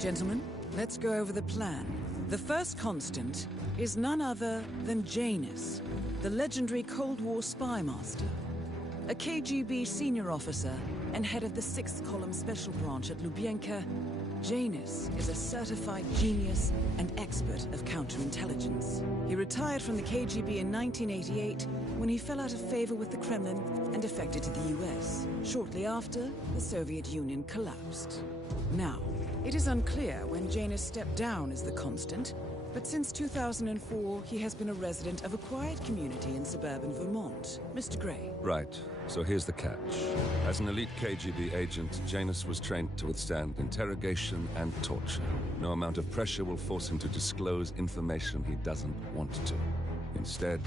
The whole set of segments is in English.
Gentlemen, let's go over the plan. The first constant is none other than Janus, the legendary Cold War spy master. A KGB senior officer and head of the 6th Column Special Branch at Lubyanka, Janus is a certified genius and expert of counterintelligence. He retired from the KGB in 1988 when he fell out of favor with the Kremlin and defected to the US. Shortly after, the Soviet Union collapsed. Now, it is unclear when Janus stepped down as the constant, but since 2004, he has been a resident of a quiet community in suburban Vermont. Mr. Gray. Right. So here's the catch. As an elite KGB agent, Janus was trained to withstand interrogation and torture. No amount of pressure will force him to disclose information he doesn't want to. Instead,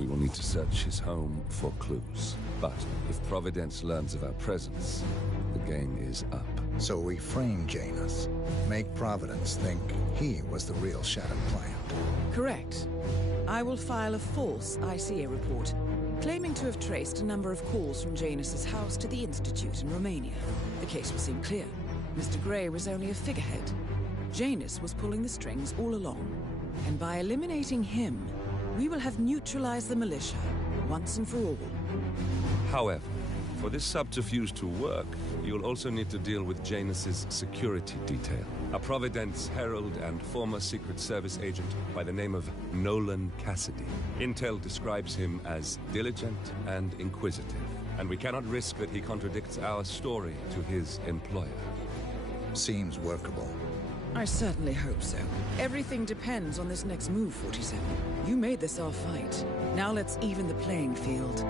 we will need to search his home for clues. But if Providence learns of our presence, the game is up. So we frame Janus, make Providence think he was the real Shattered Plant. Correct. I will file a false ICA report, claiming to have traced a number of calls from Janus's house to the Institute in Romania. The case will seem clear. Mr. Gray was only a figurehead. Janus was pulling the strings all along. And by eliminating him, we will have neutralized the militia, once and for all. However, for this subterfuge to work, you'll also need to deal with Janus's security detail. A Providence herald and former Secret Service agent by the name of Nolan Cassidy. Intel describes him as diligent and inquisitive, and we cannot risk that he contradicts our story to his employer. Seems workable. I certainly hope so. Everything depends on this next move, 47. You made this our fight. Now let's even the playing field.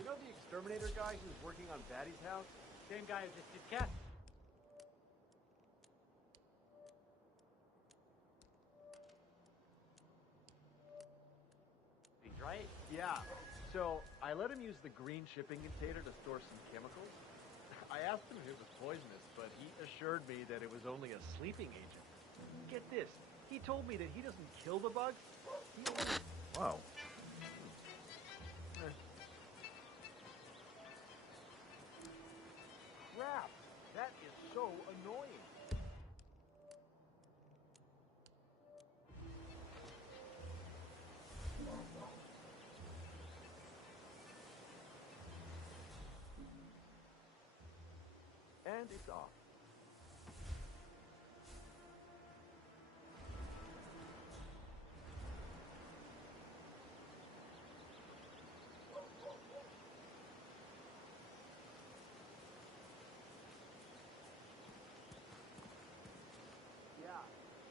You know the exterminator guy who was working on Batty's house? Same guy who just did Cass. Right? Yeah. So, I let him use the green shipping container to store some chemicals. I asked him if it was poisonous, but he assured me that it was only a sleeping agent. Get this. He told me that he doesn't kill the bugs. He only... Wow. so annoying. And it's off. Yeah,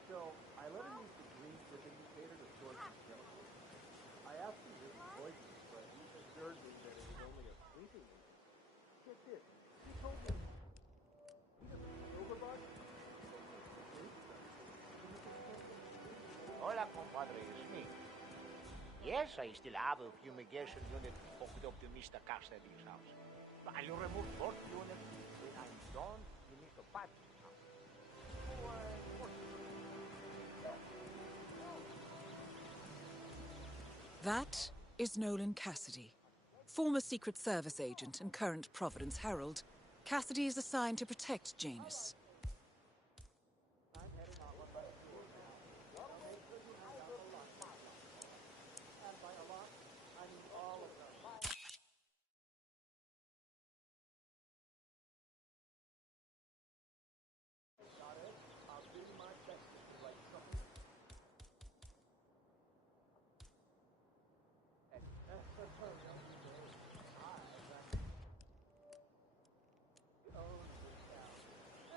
so I let him use the green chip indicator to store some chemicals. I asked him if it was poisonous, but he assured me that it was only a sleeping agent. Get this, he told me he doesn't overbug. Hola, compadre, it's me. Yes, I still have a fumigation unit hooked up to Mr. Cassidy's house. But I'll remove both units when I'm done in Mr. Patrick's house. That is Nolan Cassidy. Former Secret Service agent and current Providence Herald, Cassidy is assigned to protect Janus.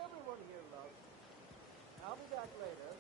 Everyone here loves me. I'll be back later.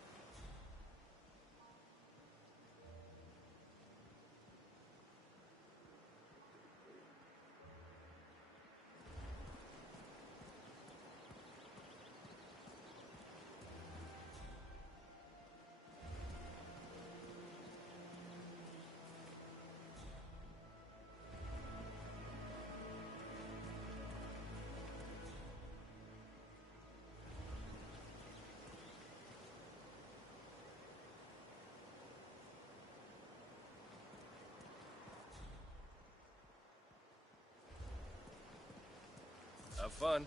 Have fun.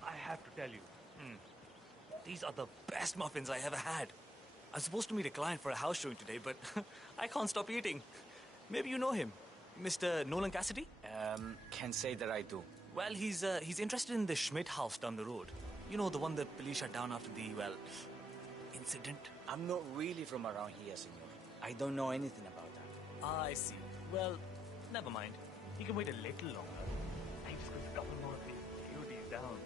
I have to tell you, these are the best muffins I ever had. I'm supposed to meet a client for a house showing today, but I can't stop eating. Maybe you know him, Mr. Nolan Cassidy? Can't say that I do. Well, he's interested in the Schmidt house down the road. You know, the one that police shut down after the, incident? I'm not really from around here, senor. I don't know anything about that. I see. Well, never mind. You can wait a little longer. I'm just going to double more of these beauties down.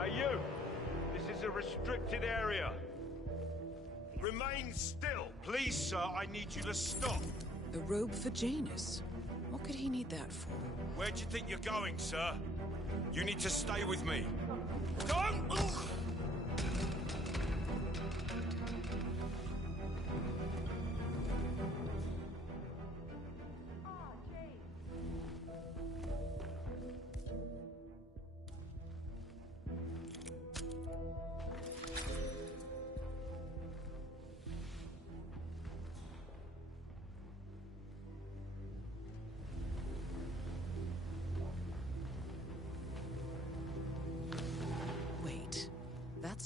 Hey, you! This is a restricted area. Remain still. Please, sir, I need you to stop. A robe for Janus? What could he need that for? Where do you think you're going, sir? You need to stay with me. Don't!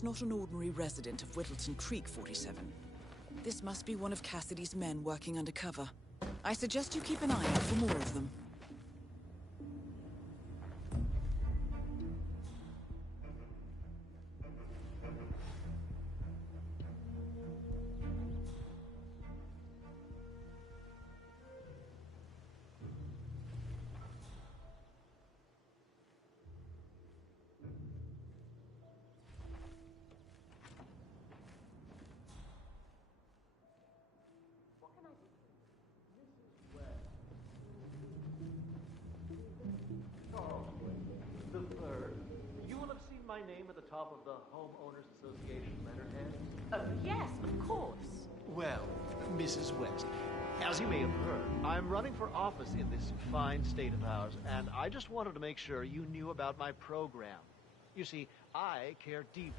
That's not an ordinary resident of Whittleton Creek, 47. This must be one of Cassidy's men working undercover. I suggest you keep an eye out for more of them. The third. You will have seen my name at the top of the Homeowners Association letterhead. Yes, of course. Well, Mrs. West, as you may have heard, I'm running for office in this fine state of ours, and I just wanted to make sure you knew about my program. You see, I care deeply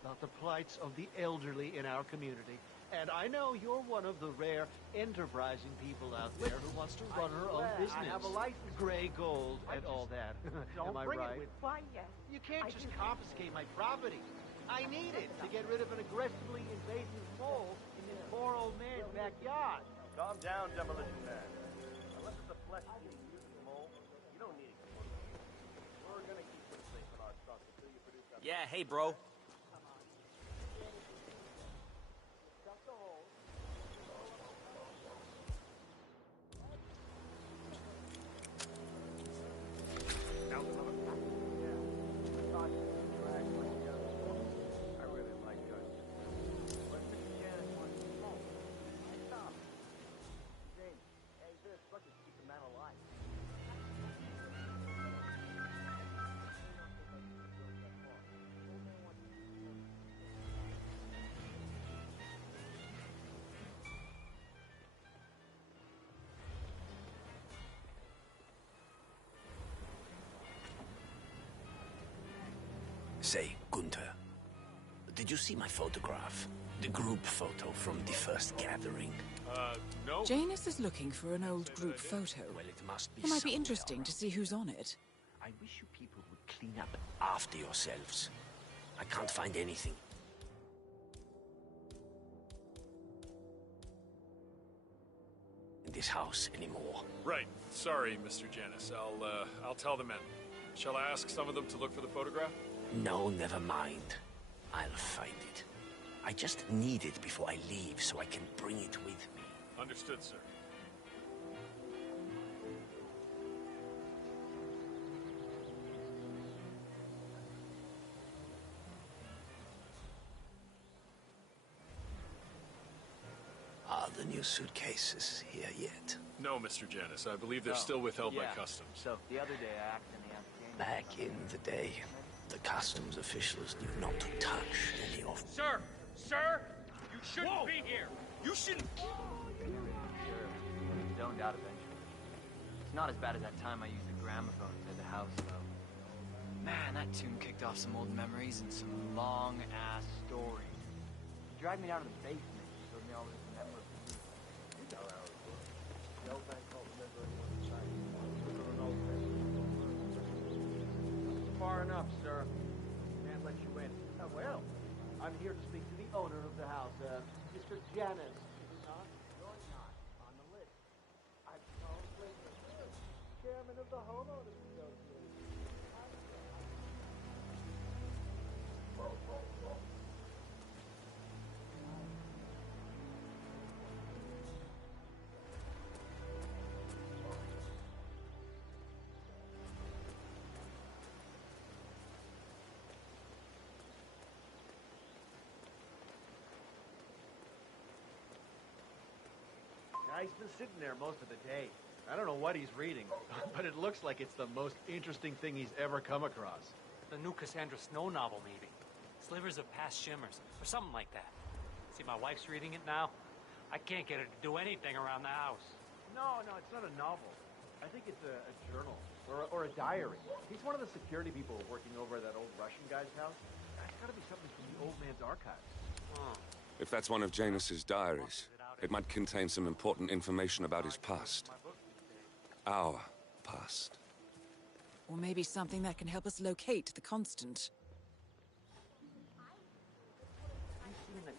about the plights of the elderly in our community, and I know you're one of the rare, enterprising people out there who wants to run her own business. I have a license. Gray gold and all that. Don't Am I bring right? it with. Why, yes. You can't just confiscate my property. I need it to get rid of an aggressively invasive mole in this poor old man's backyard. Calm down, Demolition Man. Unless it's a flesh-eating mutant mole, you don't need it. We're gonna keep it safe in our trunk until you produce that. Yeah, hey, bro. I really like guns. But Mr. Janice wants to smoke. Stop. James, hey, this bucket keep the man alive. Say, Gunther, did you see my photograph? The group photo from the first gathering? No. Janus is looking for an old group photo. Well, it must be It might be somewhere interesting around. to see who's on it. I wish you people would clean up after yourselves. I can't find anything. In this house anymore. Right. Sorry, Mr. Janice. I'll tell the men. Shall I ask some of them to look for the photograph? No, never mind. I'll find it. I just need it before I leave so I can bring it with me. Understood, sir. Are the new suitcases here yet? No, Mr. Janice. I believe they're still withheld by Yeah. customs. So, the other day I accidentally asked James... Back in the day, the customs officials knew not to touch any of... Sir! Sir! You shouldn't be here! You shouldn't... Sure. Zoned out eventually. It's not as bad as that time I used the gramophone inside the house, though. Man, that tune kicked off some old memories and some long-ass stories. He dragged me down to the basement and showed me all this memorabilia. Far enough, sir. Can't let you in. Well, I'm here to speak to the owner of the house, Mr. Janus. Is it not? You're not on the list. I'm Charles Whitman, chairman of the Homeowners Association. Guy's been sitting there most of the day. I don't know what he's reading, but it looks like it's the most interesting thing he's ever come across. The new Cassandra Snow novel, maybe. Slivers of Past Shimmers, or something like that. See, my wife's reading it now. I can't get her to do anything around the house. No, it's not a novel. I think it's a journal, or a diary. He's one of the security people working over at that old Russian guy's house. It's gotta be something from the old man's archives. If that's one of Janus's diaries, it might contain some important information about his past. Our past. Or maybe something that can help us locate the Constant.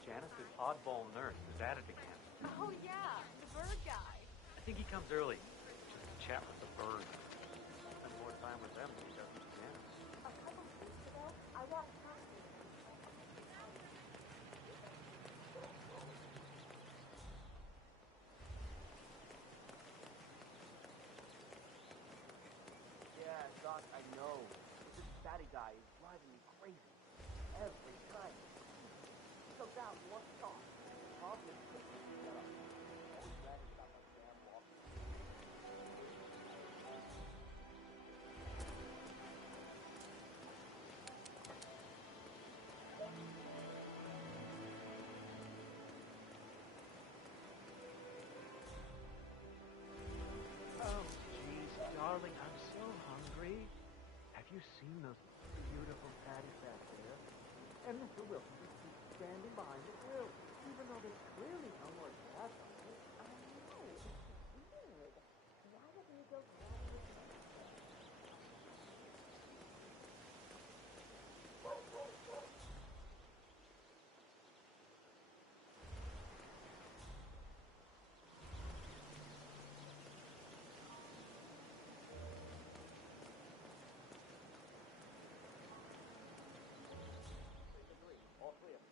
Janice's oddball nurse is at it again. Oh, yeah, the bird guy. I think he comes early just to chat with the birds. Spend more time with them than he does with Janice. A couple weeks ago, I walked past him. Yeah, Doc, I know. This fatty guy is driving me crazy. Every time. So now, you want to talk? Problem is, shut up. Always bragging about my damn walk. Oh, jeez, darling, I'm so hungry. Have you seen those beautiful patties back there? And Mr. Wilson just keeps standing behind the grill, even though there's clearly no more gas on it. I know, it's weird. Why didn't you go grab it? All three of them.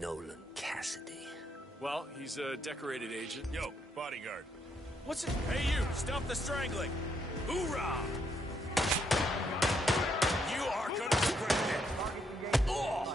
Nolan Cassidy. Well, he's a decorated agent. Yo, bodyguard. What's it? Hey, you! Stop the strangling! Hoorah! You are gonna regret it! Oh!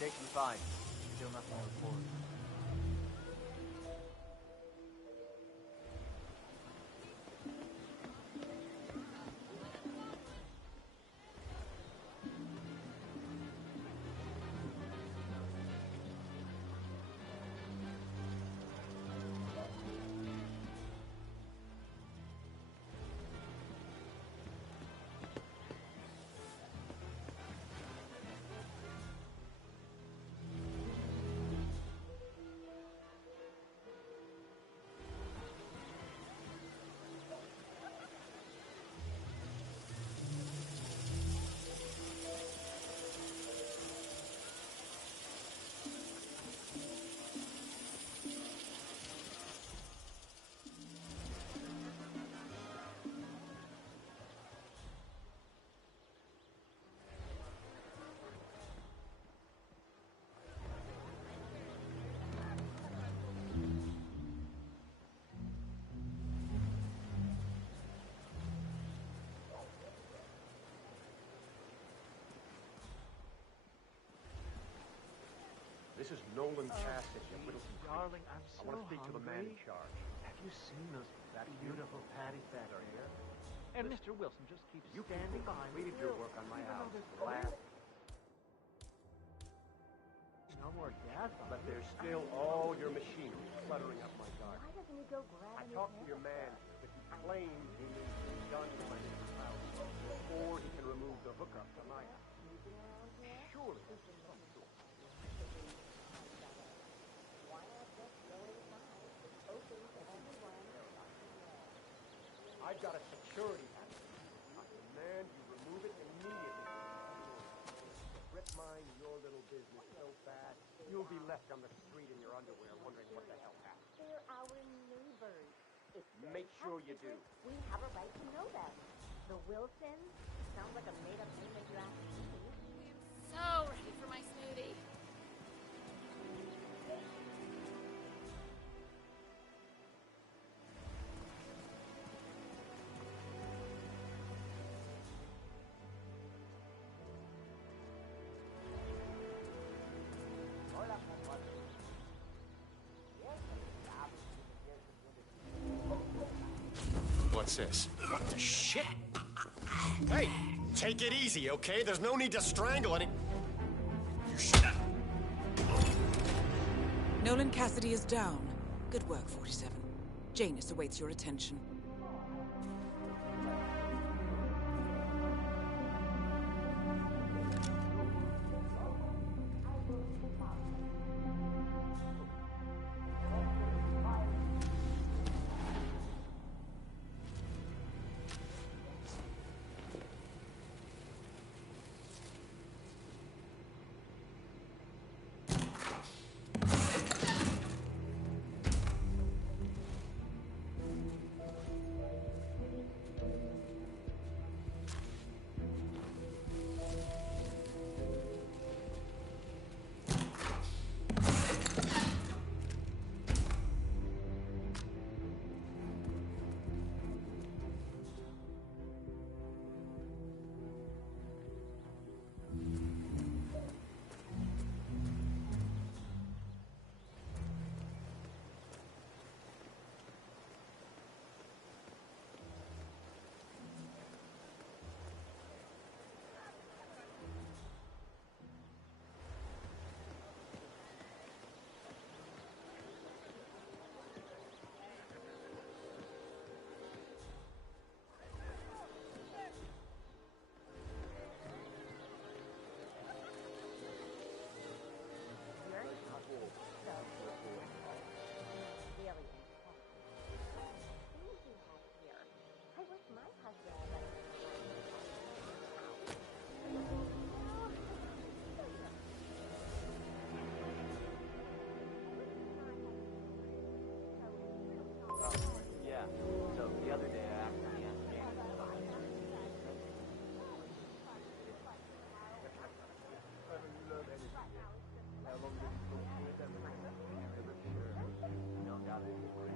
Station 5. Still nothing to report. This is Nolan Cassidy of Whittleton Creek. Darling, I'm so I want to speak to the man in hungry. charge. Have you seen that beautiful patty back there? And Mr. Wilson just keeps You standing people by completed your work on my house last, No more gas on but there's still all your machinery cluttering up my Why garden. doesn't he go grab I him talked to his your man, but he claims he needs to be done to my neighbor's house before he can remove the hookup to my house. Surely there's some sort. Why not just go inside? It's open to everyone. I've got a security hazard. I demand you remove it immediately. Rip mine your little business so fast, you'll be left on the street in your underwear wondering what the hell happened. They're our neighbors. If they're Make sure you do. passengers, we have a right to know them. The Wilsons? Sounds like a made-up name if you ask me. So ready for my smoothie. Hola, compadre. What's this? What the shit? Hey, take it easy, okay? There's no need to strangle any... You shut up! Nolan Cassidy is down. Good work, 47. Janus awaits your attention. Yeah. So the other day I actually asked James about it. How long did you supposed to be with them? Sure. No doubt it was.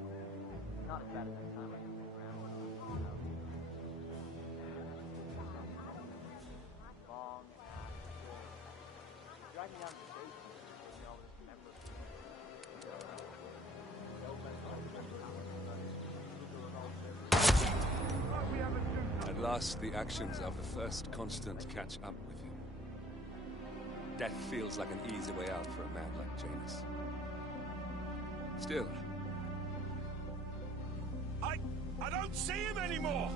Not as bad as that time I took the ground. Long. Driving down to the base. last, the actions of the first constant catch up with you. Death feels like an easy way out for a man like Janus. Still... I don't see him anymore!